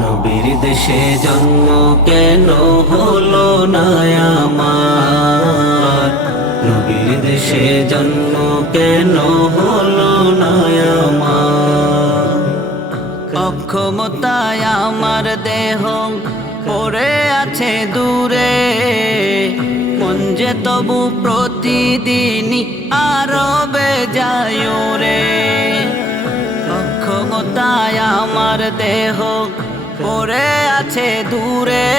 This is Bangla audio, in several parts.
নবীর দেশে জন্ম কেন হলো আমার নবীর দেশে জন্ম কেন হলো আমার অক্ষমতায় আমার দেহ পড়ে আছে দূরে। মন তবু প্রতিদিনই আরও বেজায় রে। অক্ষমতায় আমার দেহ পড়ে আছে দূরে,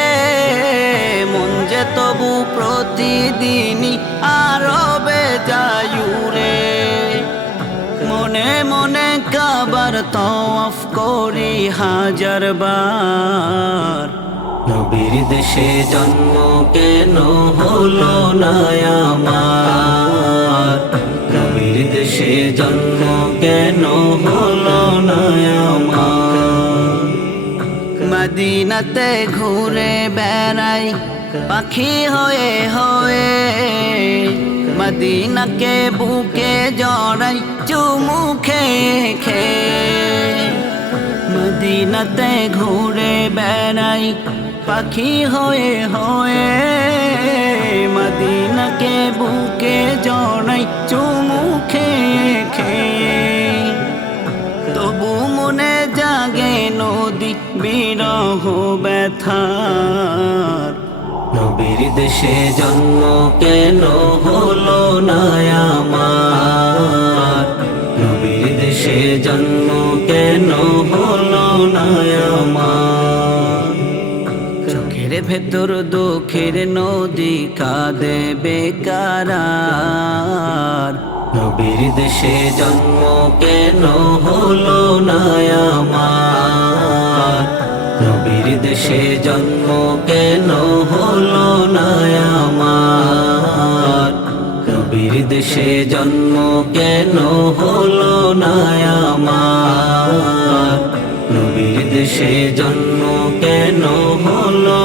মন যে তবু প্রতিদিনই আরও বেজায় রে মনে মনে কাবার তফ করি হাজার বার। নবীর দেশে জন্ম কেন হলো না আমার? নবীর দেশে জন্ম কেন হলো না আমার? মদিনাতে ঘুরে বেড়াই, পাখি হয়ে হয়ে মদিনাকে বুকে জড়াই, চুমু খেয়ে খেয়ে মদিনাতে ঘুরে বেড়াই, পাখি হয়ে হয়ে মদিনাকে বুকে জড়াই, চুমু নদী বিরহ ব্যথার। নবীর দেশে জন্ম কেন হলো না আমার? নবীর দেশে জন্ম কেন হলো না আমার? চোখের ভেতর দুঃখের নদী কাঁদে বেকারার। নবীর দেশে জন্ম কেন হলো না আমার? দেশে জন্ম কেন হলো না আমার? নবীর দেশে জন্ম কেন হলো না আমার? নবীর দেশে জন্ম কেন হলো